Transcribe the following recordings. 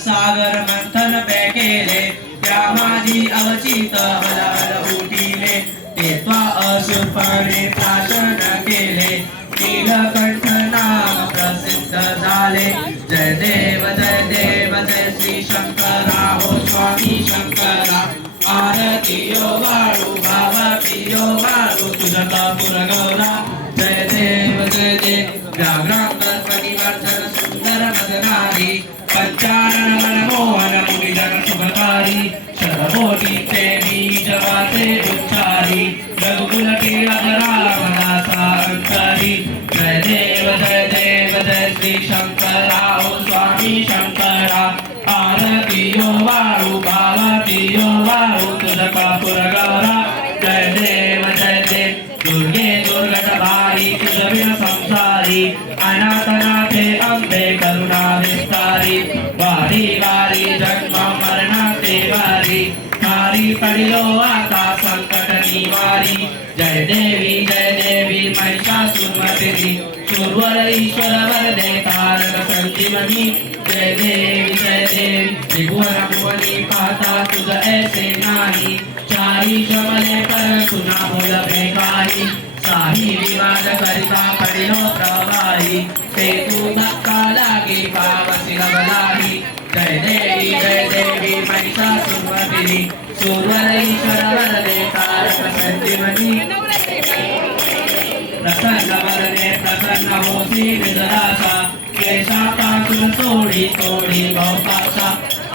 सागर मंथन पे केले त्या माझी अवचित हलहल उठिले ते त्वा अशुभपणे प्राशन केले नीलकंठ नाम प्रसिद्ध झाले जय देव जय श्री शंकरा हो स्वामी शंकरा आरतीयो वाळू भावतीयो वाळू तुझा कापूर गौरा जय देव व्याघ्राम गणपती वर्धन सुंदर मदनारी पंचानन मनमोहन मुनिजन शुभकारी शतकोटीचे बीज वाचे उच्चारी रघुकुल टिळक रामदासा अंतरी जय देव जय श्री शंकरा ओ स्वामी शंकरा आरतीयो वाळू भावतीयो वाळू तुझा कापूर गौरा जय देव दुर्गे दुर्गट भारी तुझविन संसारी अनाथनाथे अंबे करुणा विस्तारी वारी वारी जन्म मरणाचे वारी मारी पडिलो आता संकट निवारी जय देवी महिषासुरमर्दिनी शूरवर ईश्वर वरदे तारक संजीवनी जय देवी त्रिभुवन भुवनी पाहता तुझ ऐसे नाही चारी शमले पर तुझा बोलवे काही साही विवाद करिता पडिलो प्रवाही ते तू धक्का लागी पावसी गवलाही जय देवी महिषासुरमर्दिनी शूरवर ईश्वर वरदे तारक संजीवनी प्रसन्न वरदे प्रसन्न होसी विदरासा केशापासून सोडी तोडी बहुपाशा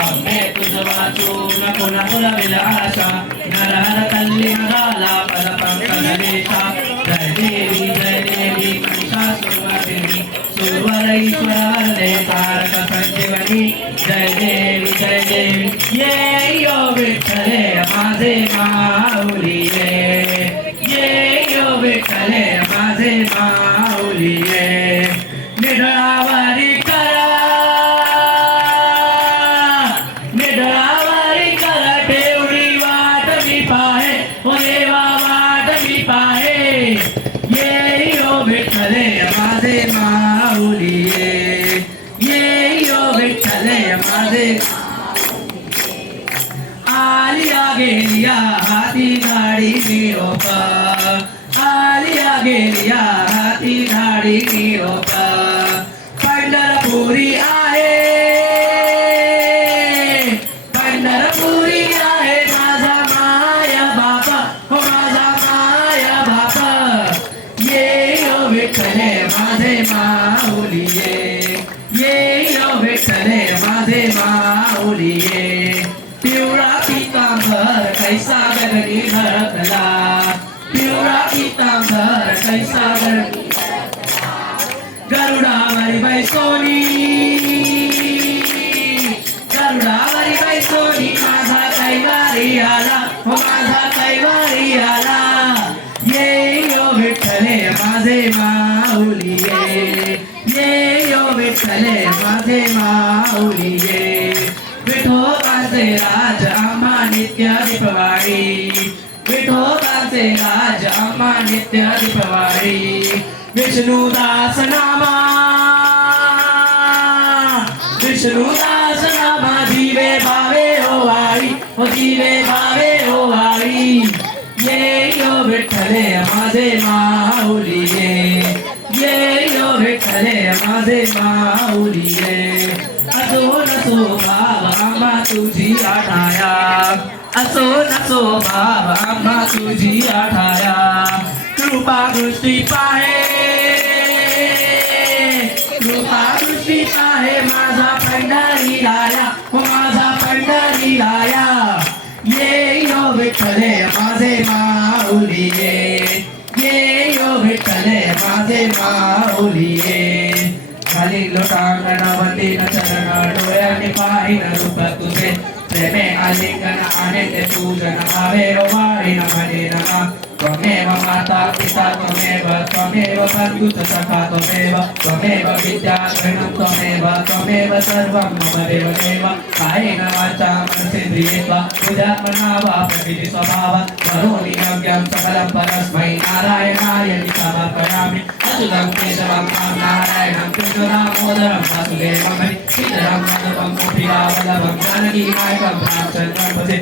अम्मे तुझ वाचून पुनः विलासा नरहर कल्लिन झाला पद पंकजलेशा जय देवी महिषासुरमर्दिनी शूरवर ईश्वर वरदे तारक संजीवनी जय देवी ये यो विठ्ठले माझे माऊली ये यो विठ्ठले माझे माऊली निढळावारी करा ठेवली वाट मी पाहे ओ देवा वाट मी पाहे ये यो विठ्ठले माझे माऊली ये यो विठ्ठले माझे आलिया गेलिया हाती गाडी निरोप आलिया गेलिया हाती गाडी निरोप पंढरपुरी आहे माझा माया बापा हो माझा माया बापा ये यो विठ्ठले माझे माऊली ये यो विठ्ठले माझे माऊली पिवळा पितांबर कैसा गगनी धडकला पिवळा पितांबर कैसा गरुडावरी बैसोनी माझा कैवारी आला हो माझा कैवारी आला ये यो विठ्ठले माझे माऊली ये यो विठ्ठले माझे माऊली विठोबाचे राज आम्हा नित्य दीपवाळी विठोबाचे राज आम्हा नित्य दीपवाळी विष्णुदास नामा जीवे भावे हो वाळी हो जीवे भावे हो वाळी ये यो विठ्ठले माझे माऊली ये यो विठ्ठले माझे माऊली असो नसो भाव आम्हा तुझी आठाया असो नसो भाव आम्हा तुझी आठाया कृपा दृष्टी पाहे माझा पंढरी लाया हो माझा पंढरी लाया ये यो विठ्ठले माझे माऊली ये यो विठ्ठले माझे माऊली खाली लोटांगणावरती चरण डोळ्याने पाहिन रूप तुझे प्रेमे आलिंगन आणि ते पूजन भावे वाळीन म्हणे त्वमेव माता पिता त्वमेव त्वमेव बन्धुः सखा त्वमेव विद्याधरणं त्वमेव सर्वं मम देवदेव कायेन वाचा मनसेन्द्रियेर्वा बुद्ध्यात्मना वा प्रकृति स्वभावात् करोमि यज्ञं सकलं परस्मै नारायणाय समर्पयामि अच्युतं केशवं मां नारायणं कृष्णदामोदरं वासुदेवं हरि श्रीधरं माधवं गोपीरावल्लभं जानकीनायकं रामचन्द्रं भजे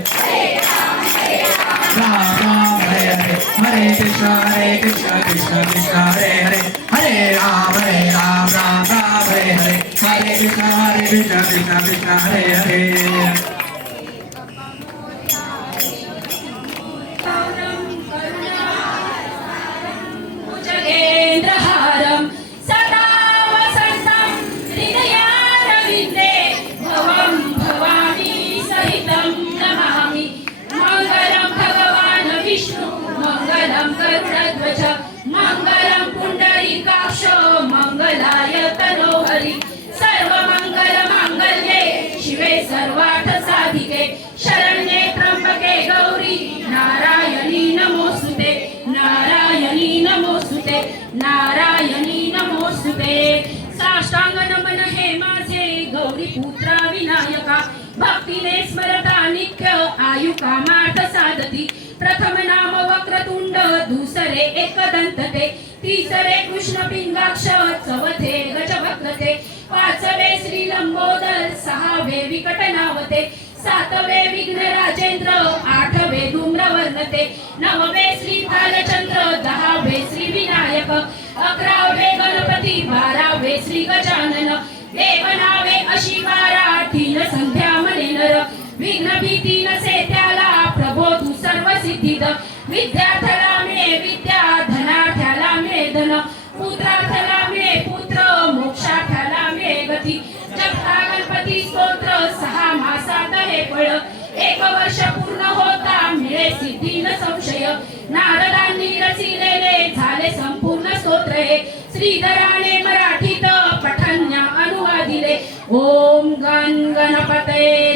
राम राम हरे हरे हरे कृष्ण कृष्ण कृष्ण हरे हरे हरे राम राम राम हरे हरे हरे कृष्ण कृष्ण कृष्ण हरे हरे भुजगेन्द्रहारं सदा वसन्तं हृदयारविन्दे भवं भवानी सहितं नमामि मङ्गलं भगवान् विष्णु मङ्गलं गरुडध्वज मङ्गलं पुण्डरीकाक्ष मङ्गलाय तनोहरि सर्वमङ्गलमाङ्गल्ये शिवे सर्वार्थसाधिके शरण्ये त्र्यम्बके गौरी नारायणी नमोस्तुते नारायणी नमोस्तुते नारायणी नमोस्तुते साष्टांग नमन हे माझे गौरी पुत्रा विनायका भक्तीने स्मरता नित्य आयु कामार्थ साधती प्रथम नाम वक्रतुंड दुसरे एकदंत ते तिसरे कृष्ण पिंगाक्ष चौथे गजवक्र पाचवे श्री लंबोदर सहावे विकटनावते सातवे विघ्न राजेंद्र आठवे धूम्रवर्ण नववे श्री भालचंद्र दहावे श्री विनायक अकरावे गणपती बारावे श्री गजानन देवनावे अशी बारा तीन संध्या म्हणे नर विघ्न भीती नसे त्याला प्रभो तू सर्व सिद्धिद विद्यार्थ्याला मिळे विद्या धनार्थ्याला मिळे धन पुत्रार्थ्याला मिळे पुत्र मोक्षार्थ्याला मिळे गती जपता गणपती स्तोत्र 6 मासात हे फळ 1 वर्ष पूर्ण होता मिळे सिद्धी न संशय नारदांनी रचिलेले झाले संपूर्ण स्तोत्र हे श्रीधराने मराठीत पठण्या अनुवादिले ओम गण गणपते